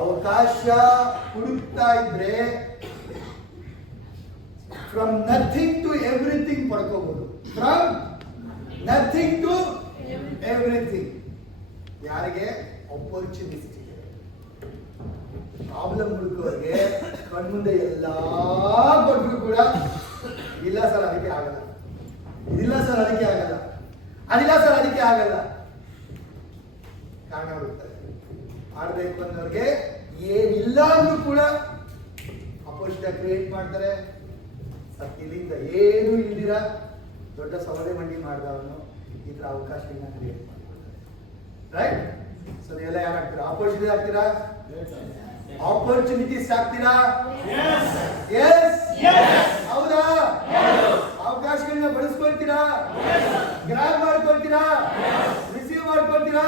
ಅವಕಾಶ ಹುಡುಕ್ತಾ ಇದ್ರೆ ಫ್ರಮ್ ನಥಿಂಗ್ ಟು ಎವ್ರಿಥಿಂಗ್ ಪಡ್ಕೋಬಹುದು. From nothing to everything. ಯಾರಿಗೆ? ಅಪರ್ಚುನಿಟಿ. ಪ್ರಾಬ್ಲಮ್ ಹುಡುಕೋರಿಗೆ ಕಣ್ಮುಂದೆ ಎಲ್ಲ ಕೊಟ್ಟರು ಕೂಡ ಇಲ್ಲ ಸರ್ ಅದಕ್ಕೆ ಆಗಲ್ಲ, ಇದಿಲ್ಲ ಸರ್ ಅದಕ್ಕೆ ಆಗಲ್ಲ, ಅದಿಲ್ಲ ಸರ್ ಅದಕ್ಕೆ ಆಗಲ್ಲ, ಕಾರಣ ಹುಡುಕ್ತಾರೆ. ಆಡ್ಬೇಕು ಅನ್ನೋರಿಗೆ ಏನಿಲ್ಲ ಅಂದ್ರೂ ಕೂಡ ಅಪೋಸಿಟ್ ಕ್ರಿಯೇಟ್ ಮಾಡ್ತಾರೆ. ಇಲ್ಲಿಂದ ಏನು ಇಲ್ದಿರ ದೊಡ್ಡ ಸೌದೆ ಮಂಡಿ ಮಾಡಿದವನು ಈ ತರ ಅವಕಾಶಗಳನ್ನ ಕ್ರಿಯೇಟ್ ಮಾಡ್ತಾರೆ. ರೈಟ್? ಸೊ ನೀವೆಲ್ಲ ಯಾರಾಗ್ತೀರಾ? ಆಪರ್ಚುನಿಟಿ ಆಗ್ತೀರಾ? ಆಪರ್ಚುನಿಟೀಸ್ ಆಗ್ತೀರಾ? ಹೌದಾ? ಅವಕಾಶಗಳನ್ನ ಬಳಸ್ಕೊಳ್ತೀರಾ? ಗ್ರಾಬ್ ಮಾಡ್ಕೊಳ್ತೀರಾ? ರಿಸೀವ್ ಮಾಡ್ಕೊಳ್ತೀರಾ?